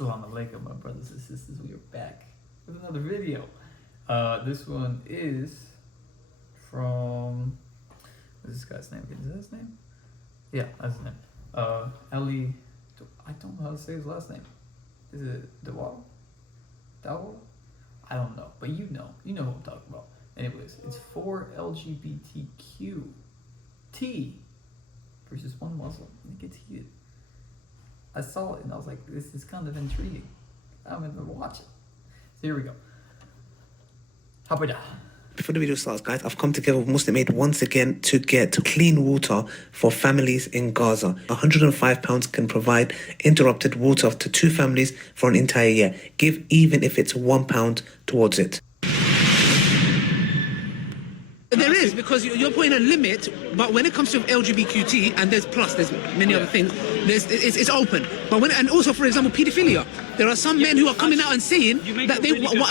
Assalamu alaikum, my brothers and sisters. We are back with another video. This one is from, what's this guy's name? Is that his name? Yeah, that's his name. Eli, I don't know how to say his last name. Is it Dawah? Dawah? I don't know, but you know who I'm talking about. Anyways, it's 4 LGBTQ T versus 1 Muslim. And it gets heated. I saw it and I was like, this is kind of intriguing. I'm gonna watch it. So here we go. Habada. Before the video starts, guys, I've come together with Muslim Aid once again to get clean water for families in Gaza. £105 can provide interrupted water to 2 families for an entire year. Give even if it's £1 towards it. There is, because you're putting a limit, but when it comes to LGBTQT, and there's many other things, it's open. But and also, for example, paedophilia. There are some men who are coming out and saying that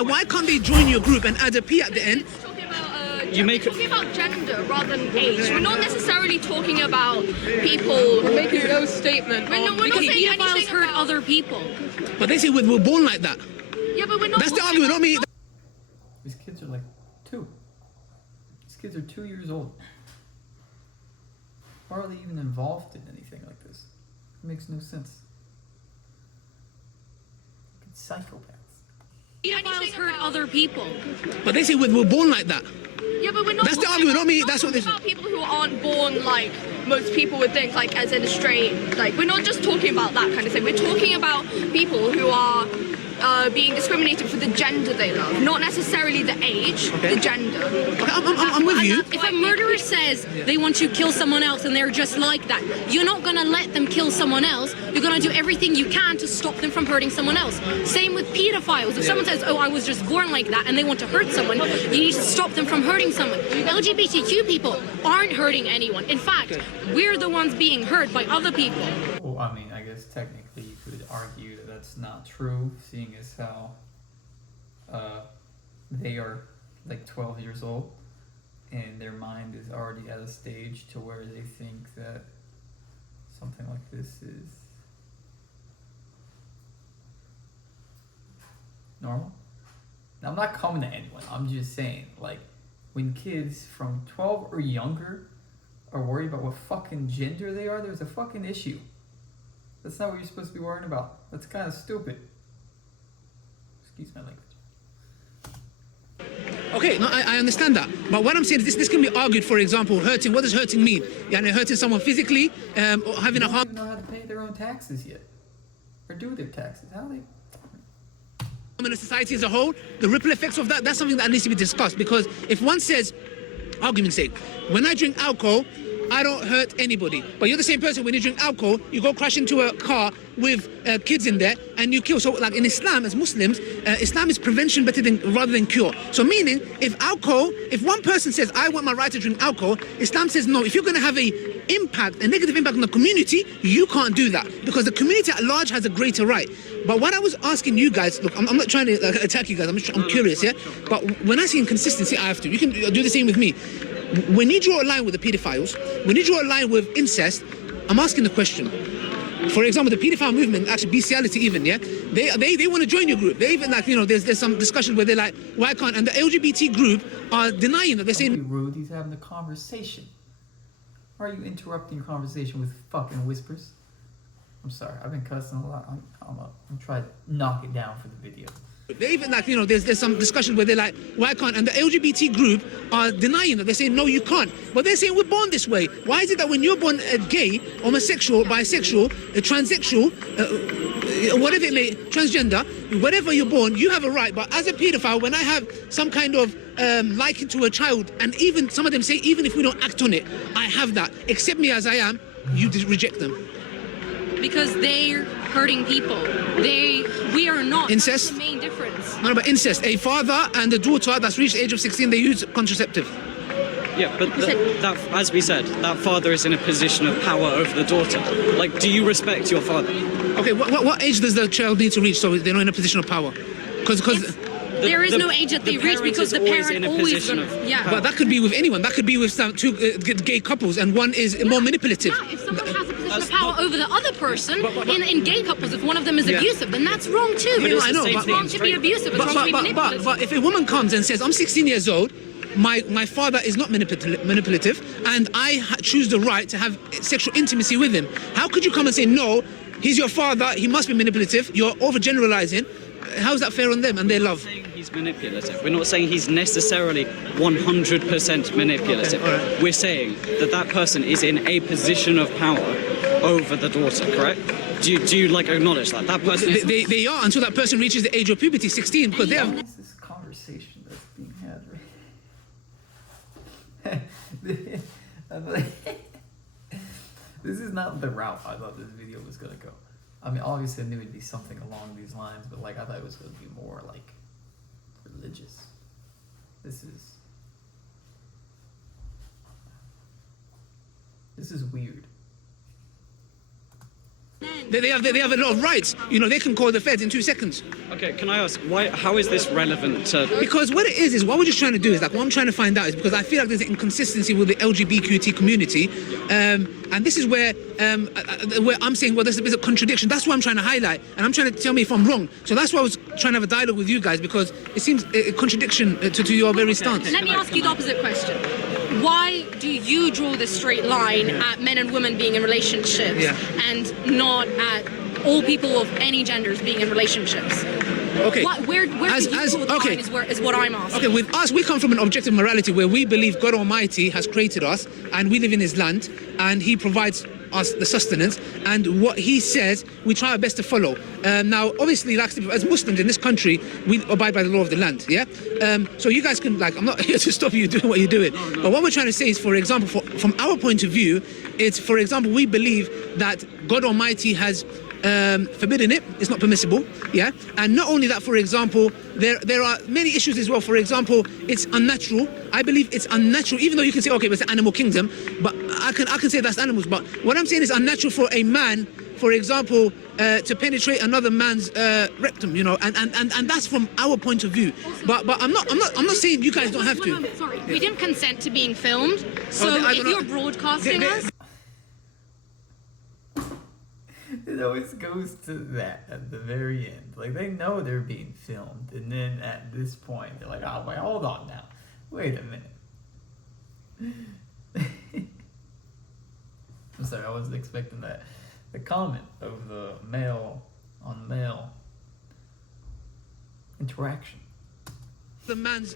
why can't they join your group and add a P at the end? We're talking about gender rather than age. We're not necessarily talking about people. We're making no statement. We're not saying pedophiles hurt other people. But they say we're born like that. Yeah, but we're not. That's the argument, not me. These kids are like 2. These kids are 2 years old. Why are they even involved in anything like this? It makes no sense. Psychopaths. Pedophiles hurt other people. But they say we're born like that. Yeah, but we're not. That's the argument, not me. That's what they say. About people who aren't born like most people would think, like as in a straight. Like we're not just talking about that kind of thing. We're talking about people who are being discriminated for the gender they love, not necessarily the age, the gender. Okay, I'm with you. If a murderer says they want to kill someone else and they're just like that, you're not going to let them kill someone else. You're going to do everything you can to stop them from hurting someone else. Same with pedophiles. If someone says, oh, I was just born like that, and they want to hurt someone, you need to stop them from hurting someone. LGBTQ people aren't hurting anyone. In fact, we're the ones being hurt by other people. Well, I mean, I guess technically you could argue that that's not true, seeing as how they are like 12 years old and their mind is already at a stage to where they think that something like this is normal. Now, I'm not coming to anyone. I'm just saying, like, when kids from 12 or younger are worried about what fucking gender they are, there's a fucking issue. That's not what you're supposed to be worrying about. That's kind of stupid. Excuse my language. Okay, no, I understand that. But what I'm saying is this can be argued, for example, hurting. What does hurting mean? Yeah, hurting someone physically, or having a They don't harm. even know how to pay their own taxes yet. Or do their taxes. How they... In a society as a whole, the ripple effects of that's something that needs to be discussed. Because if one says, argument's sake, when I drink alcohol, I don't hurt anybody. But you're the same person when you drink alcohol, you go crash into a car with kids in there and you kill. So like in Islam, as Muslims, Islam is prevention rather than cure. So meaning, if one person says, I want my right to drink alcohol, Islam says no. If you're going to have a negative impact on the community, you can't do that. Because the community at large has a greater right. But what I was asking you guys, look, I'm not trying to attack you guys, I'm curious, yeah? But when I see inconsistency, I have to. You can do the same with me. When you draw a line with the pedophiles, when you draw a line with incest, I'm asking the question. For example, the pedophile movement, actually bestiality even, yeah? They want to join your group. They even, like, there's some discussion where they're like, why can't? And the LGBT group are denying that. They're saying... Don't be rude, he's having a conversation. Why are you interrupting your conversation with fucking whispers? I'm sorry, I've been cussing a lot. I'm trying to knock it down for the video. They even, like, there's some discussion where they're like, why can't? And the LGBT group are denying that. They're saying, no, you can't. But they're saying we're born this way. Why is it that when you're born gay, homosexual, bisexual, transsexual, whatever it may, transgender, whatever you're born, you have a right. But as a pedophile, when I have some kind of liking to a child, and even some of them say, even if we don't act on it, I have that. Accept me as I am, you reject them. Because they're hurting people. We are not. Incest? That's the main difference. No, but incest. A father and a daughter that's reached the age of 16, they use contraceptive. Yeah, but that, as we said, that father is in a position of power over the daughter. Like, do you respect your father? Okay, what age does the child need to reach so they're not in a position of power? Because there is no age that they reach because the parent always gonna, yeah. But that could be with anyone. That could be with some 2 gay couples, and one is more manipulative. Yeah, if someone has a position of power over the other person. In gay couples, if one of them is abusive, then that's wrong too. Yeah, It's I know, it's wrong to be abusive. It's wrong to be manipulative. but if a woman comes and says, I'm 16 years old, my father is not manipulative, and I choose the right to have sexual intimacy with him. How could you come and say, no, he's your father, he must be manipulative, you're overgeneralizing? How's that fair on them and their love? We're not saying he's manipulative. We're not saying he's necessarily 100% manipulative. Okay, all right. We're saying that that person is in a position of power over the daughter, correct? Do you like acknowledge that? That person is... They are, until that person reaches the age of puberty, 16, because they have... What is this conversation that's being had right I'm like, this is not the route I thought this video was gonna go. I mean, obviously I knew it'd be something along these lines, but like I thought it was gonna be more like religious. This is weird. They have a lot of rights. You know, they can call the feds in 2 seconds. Okay, can I ask, how is this relevant to... Because what it is what we're just trying to do is, like, what I'm trying to find out is, because I feel like there's an inconsistency with the LGBTQT community, and this is where I'm saying, well, there's a bit of contradiction. That's what I'm trying to highlight, and I'm trying to tell me if I'm wrong. So that's why I was trying to have a dialogue with you guys, because it seems a contradiction to your very stance. Let me ask you the opposite question. Why do you draw this straight line at men and women being in relationships and not at all people of any genders being in relationships? Okay. Where do you draw the line is what I'm asking. Okay, with us, we come from an objective morality where we believe God Almighty has created us and we live in His land and He provides us the sustenance, and what He says we try our best to follow. Now, obviously, like, as Muslims in this country, we abide by the law of the land, yeah? So you guys can, like, I'm not here to stop you doing what you're doing, but what we're trying to say is, for example, from our point of view, it's, for example, we believe that God Almighty has forbidden it. It's not permissible, yeah? And not only that, for example, there are many issues as well. For example, it's unnatural. I believe it's unnatural, even though you can say, okay, but it's the animal kingdom, but I can say that's animals. But what I'm saying is unnatural for a man, for example, to penetrate another man's rectum, you know, and that's from our point of view. But I'm not saying you guys don't have to. Sorry, we didn't consent to being filmed. So if you're broadcasting us. It always goes to that at the very end. Like, they know they're being filmed, and then at this point, they're like, oh, wait, hold on now. Wait a minute. I'm sorry, I wasn't expecting that. The comment of the male on male interaction. The man's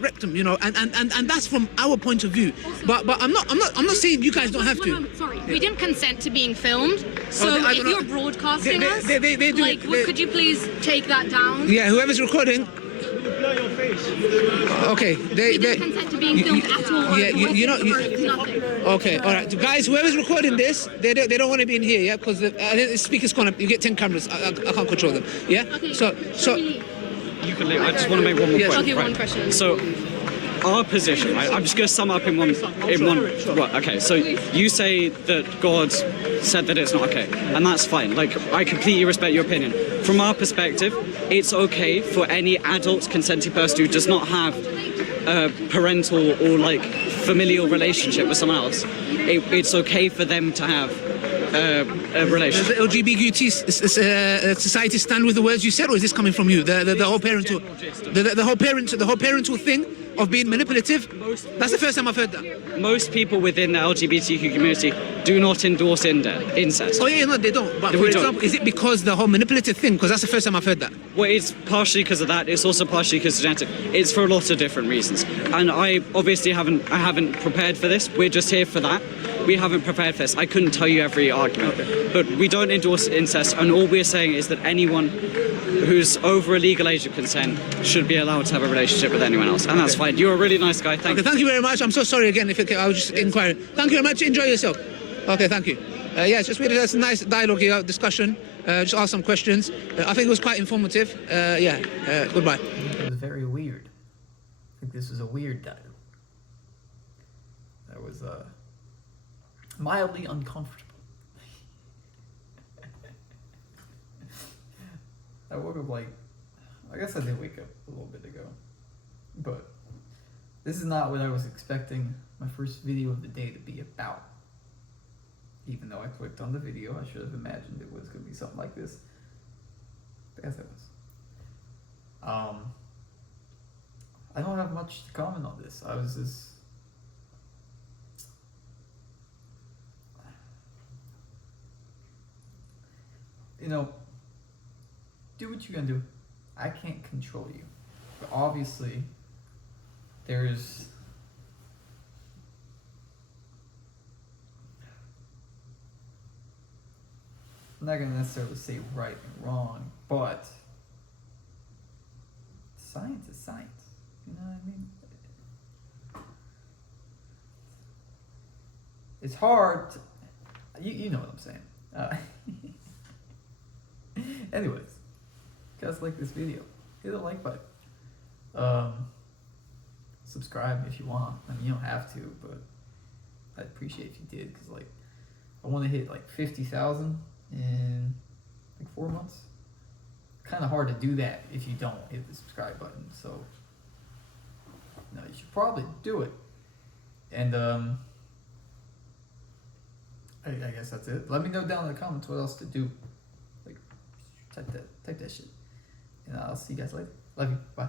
rectum, you know, and that's from our point of view. But I'm not saying you guys don't have to. Sorry, we didn't consent to being filmed. So if you're broadcasting us, could you please take that down? Yeah, whoever's recording. Okay, we didn't consent to being filmed at all. Yeah, nothing. Okay, all right, guys, whoever's recording this, they don't want to be in here, yeah, because the speaker's gonna. You get 10 cameras. I can't control them. Yeah. Okay. So. You can leave. I just want to make one more point. Okay, one question. So, our position, right? I'm just going to sum up in one. Right, okay, so you say that God said that it's not okay, and that's fine. Like, I completely respect your opinion. From our perspective, it's okay for any adult consenting person who does not have a parental or like familial relationship with someone else. It's okay for them to have a relationship. Does the LGBT society stand with the words you said, or is this coming from you? The whole parental, the whole parental thing of being manipulative. That's the first time I've heard that. Most people within the LGBTQ community do not endorse incest. Oh yeah, no, they don't. But for example, is it because the whole manipulative thing? Because that's the first time I've heard that. Well, it's partially because of that. It's also partially because of genetic. It's for a lot of different reasons. And I obviously haven't prepared for this. We're just here for that. We haven't prepared for this. I couldn't tell you every argument. Okay. But we don't endorse incest, and all we're saying is that anyone who's over a legal age of consent should be allowed to have a relationship with anyone else. And that's fine. You're a really nice guy. Thank you. Thank you very much. I'm so sorry again if I was just inquiring. Thank you very much. Enjoy yourself. Okay, thank you. Yeah, it's just really that's a nice dialogue here, discussion. Just ask some questions. I think it was quite informative. Goodbye. It was very weird. I think this was a weird dialogue. That was mildly uncomfortable. I woke up I guess I did wake up a little bit ago, but this is not what I was expecting my first video of the day to be about. even though I clicked on the video, I should have imagined it was going to be something like this. As it was. I don't have much to comment on this. I was just... You know, do what you're gonna do. I can't control you. But obviously, there's... I'm not gonna necessarily say right and wrong, but science is science. You know what I mean? It's hard to, you know what I'm saying. Anyways, guys, like this video, hit the like button. Subscribe if you want. I mean, you don't have to, but I'd appreciate if you did, because like I want to hit like 50,000 in like 4 months. Kind of hard to do that if you don't hit the subscribe button. So no, you should probably do it. And I guess that's it. Let me know down in the comments what else to do. Like type that shit. And I'll see you guys later. Love you. Bye.